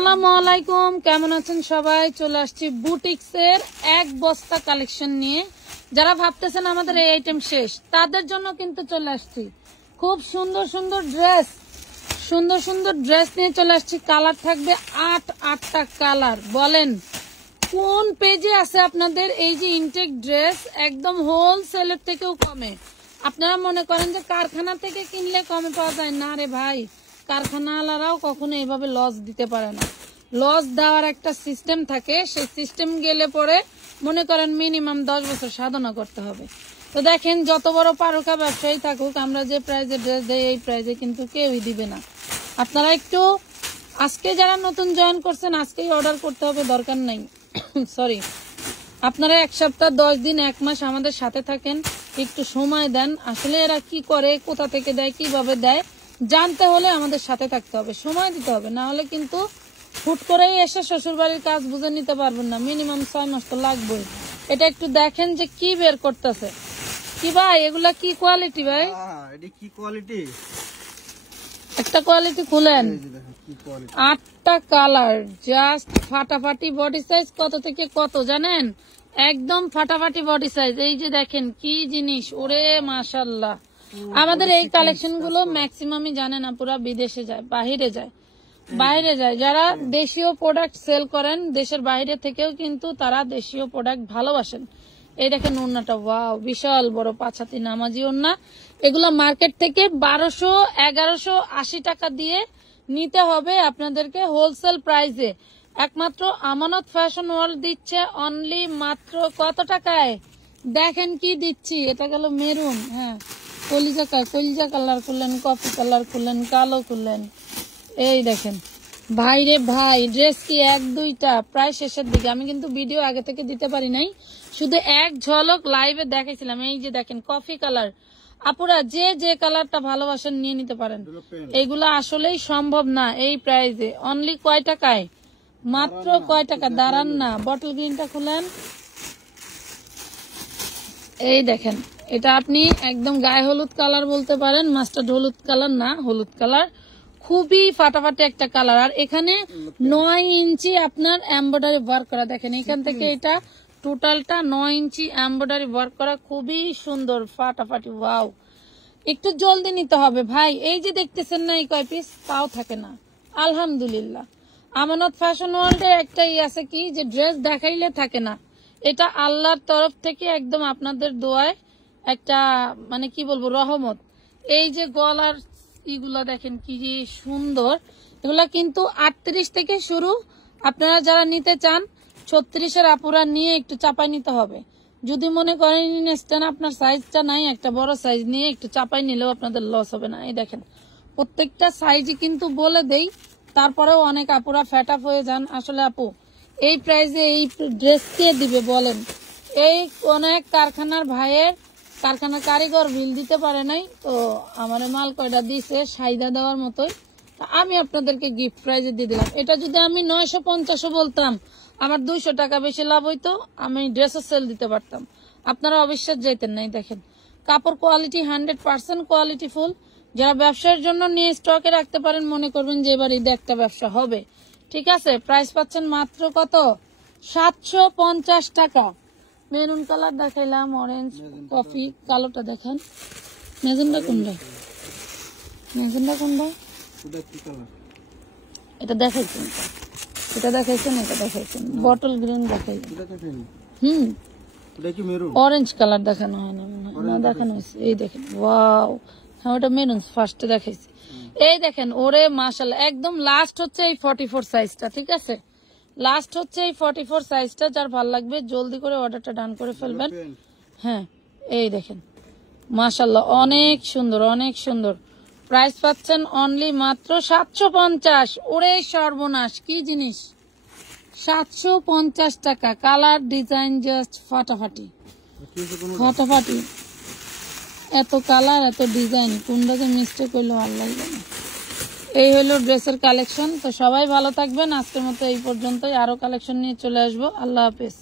আসসালামু আলাইকুম, কেমন আছেন সবাই? চলে আসছি বুটিক্সের এক বস্তা কালেকশন নিয়ে। যারা ভাবতেছেন আমাদের এই আইটেম শেষ, তাদের জন্য কিন্তু চলে আসছি খুব সুন্দর সুন্দর ড্রেস নিয়ে চলে আসছি। কালার থাকবে আটটা কালার। বলেন কোন পেজে আছে আপনাদের এই যে ইনটেক ড্রেস, একদম হোলসেলের থেকেও কমে। আপনারা মনে করেন যে কারখানা থেকে কিনলে কমে পাওয়া যায়, না রে ভাই, কারখানাওয়ালারাও কখনো এভাবে লস দিতে পারে না। লস দেওয়ার একটা সিস্টেম থাকে, সেই সিস্টেম গেলে পরে মনে করেন মিনিমাম 10 বছর সাধনা করতে হবে। তো দেখেন, যত বড় পারুকা ব্যবসায়ী থাকুক, আমরা যে প্রাইজে ড্রেস দেই এই প্রাইজে কিন্তু কেউই দিবে না। আপনারা একটু আজকে যারা নতুন জয়েন করছেন আজকেই অর্ডার করতে হবে, দরকার নাই সরি, আপনারা 1 সপ্তাহ 10 দিন 1 মাস আমাদের সাথে থাকেন, একটু সময় দেন। আসলে এরা কি করে, কোথা থেকে দেয়, কিভাবে দেয় জানতে হলে আমাদের সাথে থাকতে হবে, সময় দিতে হবে। না হলে কিন্তু হুট করেই এসে শ্বশুর বাড়ির কাজ বুঝে নিতে পারবেন না, মিনিমাম 6 মাস তো লাগবেই। এটা একটু দেখেন যে কি বের করতেছে। কি ভাই, এগুলা কি কোয়ালিটি ভাই? এটা কি কোয়ালিটি? একটা কোয়ালিটি খুলেন। 8টা কালার, জাস্ট ফাটাফাটি বডি সাইজ। কত থেকে কত জানেন? একদম ফাটাফাটি বডি সাইজ। এই যে দেখেন কি জিনিস, ওরে মাশাআল্লাহ। আমাদের এই কালেকশন গুলো ম্যাক্সিমামই জানে না, পুরা বিদেশে যায়, বাইরে যায়। যারা দেশীয় প্রোডাক্ট সেল করেন দেশের বাইরে থেকেও কিন্তু তারা দেশীয় প্রোডাক্ট ভালোবাসেন। এই দেখেন ওড়নাটা, ওয়াও, বিশাল বড় 5 হাতি নামাজি ওড়না। এগুলো মার্কেট থেকে 1200-1180 টাকা দিয়ে নিতে হবে আপনাদেরকে হোলসেল প্রাইসে। একমাত্র আমানত ফ্যাশন ওয়ার্ল্ড দিচ্ছে অনলি মাত্র কত টাকায়? দেখেন কি দিচ্ছি। এটা গেল মেরুন, হ্যাঁ, কলিজা কালার করলেন, কফি কালার করলেন, কালো করলেন। এই দেখেন ভাই রে ভাই, ড্রেস কি 1-2টা, প্রায় শেষের দিকে। আমি কিন্তু ভিডিও আগে থেকে দিতে পারি নাই, শুধু এক ঝলক লাইভে দেখাইছিলাম। এই যে দেখেন কফি কালার। আপুরা যে যে কালারটা ভালোবাসেন নিয়ে নিতে পারেন। এগুলা আসলেই সম্ভব না এই প্রাইসে। অনলি কয় টাকায়? মাত্র কয় টাকা, দাঁড়ান না। বটল গ্রিনটা খুলেন, এই দেখেন, এটা আপনি একদম গায়ে হলুদ কালার বলতে পারেন, মাস্টার্ড হলুদ কালার না, হলুদ কালার। খুবই ফাটাফাটি একটা কালার। আর এখানে 9 ইঞ্চি আপনার এমব্রয়ডারি ওয়ার্ক করা। দেখেন এখান থেকে এটা টোটালটা 9 ইঞ্চি এমব্রয়ডারি ওয়ার্ক করা, খুবই সুন্দর ফাটাফাটি। ওয়াও, একটু জলদি নিতে হবে ভাই। এই যে দেখতেছেন না এই কয় পিস, তাও থাকে না। আলহামদুলিল্লাহ, আমানত ফ্যাশন ওয়ার্ল্ডে একটাই আছে কি, যে ড্রেস দেখাইলে থাকে না। এটা আল্লাহর তরফ থেকে একদম আপনাদের দোয়ায় একটা, মানে কি বলবো, রহমত। এই যে গলার ইগুলা দেখেন কি সুন্দর। এগুলা কিন্তু 38 থেকে শুরু। আপনারা যারা নিতে চান 36-এর আপুরা নিয়ে একটু চাপাই নিতে হবে। যদি মনে করেন ইনস্ট্যান্ট আপনার সাইজটা নাই, একটা বড় সাইজ নিয়ে একটু চাপাই নিলেও আপনাদের লস হবে না। এই দেখেন প্রত্যেকটা সাইজই কিন্তু বলে দেই, তারপরেও অনেক আপুরা ফ্যাট আপ হয়ে যান। আসলে আপু, এই প্রাইসে এই ড্রেস কে দিবে বলেন? এই অনেক কারখানার ভাইয়ের, কারখানার কারিগর বিল দিতে পারে নাই, তো আমার মাল কয়টা দিছে সাইদা দেওয়ার মতোই, আমি আপনাদেরকে গিফট প্রাইজে দিয়ে দিলাম। এটা যদি আমি 950 বলতাম, আমার 200 টাকা বেশি লাভ হইতো, আমি ড্রেসও সেল দিতে পারতাম, আপনারা অবিশ্বাস যাইতেন নাই। দেখেন কাপড় কোয়ালিটি 100% কোয়ালিটি ফুল। যারা ব্যবসার জন্য নিয়ে স্টকে রাখতে পারেন, মনে করবেন যে এবার ঈদে একটা ব্যবসা হবে, ঠিক আছে। প্রাইস পাচ্ছেন মাত্র কত? 750 টাকা। মেরুন কালার দেখাইলাম, অরেঞ্জ, কফি, কালোটা দেখেন। মেজেন্ডা কোনটা? এটা দেখাইছেন, এটা দেখাইছেন, এটা দেখাইছেন, বটল গ্রিন দেখাইছেন, অরেঞ্জ কালার দেখানো হয় না, দেখানো হয়েছে। এই দেখেন, ওয়াও, হ্যাঁ ওটা মেরুন ফার্স্টে দেখাইছে। এই দেখেন, ওরে মাশাআল্লাহ, একদম লাস্ট হচ্ছে এই 44 সাইজটা, ঠিক আছে। লাস্ট হচ্ছে এই 44 সাইজটা। যার ভাল লাগবে জলদি করে অর্ডারটা ডান করে ফেলবেন। হ্যাঁ, এই দেখেন মাশাআল্লাহ, অনেক সুন্দর, অনেক সুন্দর। প্রাইস পাচ্ছেন অনলি মাত্র 750। ওরে সর্বনাশ, কি জিনিস! 750 টাকা। কালার ডিজাইন জাস্ট ফাটাফাটি ফাটাফাটি। এত কালার, এত ডিজাইন, কোনটাতে মিস্টেক হইলো আল্লাহ জানে। এই হলো ড্রেসের কালেকশন। তো সবাই ভালো থাকবেন। আজকের মতো এই পর্যন্তই, আরো কালেকশন নিয়ে চলে আসবো। আল্লাহ হাফেজ।